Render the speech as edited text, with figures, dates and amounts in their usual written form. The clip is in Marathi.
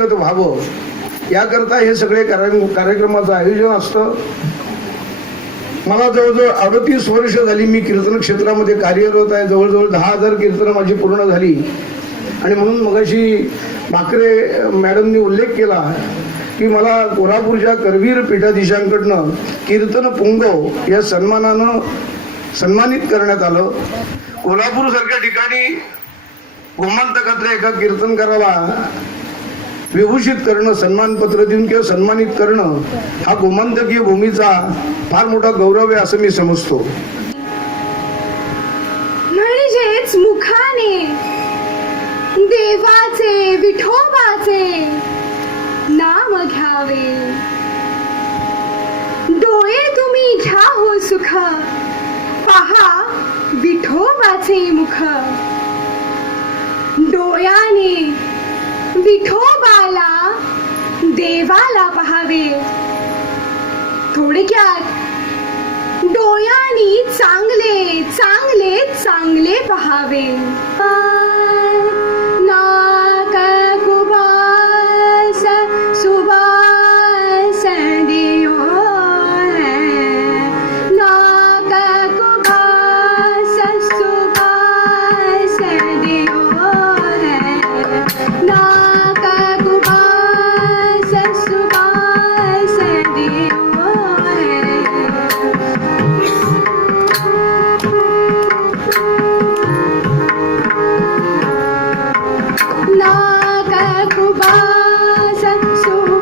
वृद्धिंगत व्हावं याकरता हे सगळे कार्यक्रमाचं आयोजन असतं. मला जवळजवळ 38 वर्ष झाली मी कीर्तन क्षेत्रामध्ये कार्यरत आहे. जवळजवळ 10,000 कीर्तनं माझी पूर्ण झाली. आणि म्हणून मगाशी भाकरे मॅडमनी उल्लेख केला की मला कोल्हापूरच्या करवीर पीठाधीशांकडनं कीर्तन पुंगव या सन्मानानं सन्मानित करण्यात आलं. कोल्हापूर सारख्या ठिकाणी गोमांतकातल्या एका कीर्तनकाराला विभूषित करणं, सन्मानपत्र देऊन किंवा सन्मानित करणं हा गोमांतकीय भूमीचा फार मोठा गौरव आहे असं मी समजतो. म्हणजेच मुखाने देवाचे विठोबाचे नाम घ्यावे. डोळे तुम्ही घ्या हो सुख, पहा विठोबाचे मुख. डोळ्याने विठोबाला देवाला पहावे. थोडक्यात डोळ्यांनी चांगले चांगले चांगले पहावे.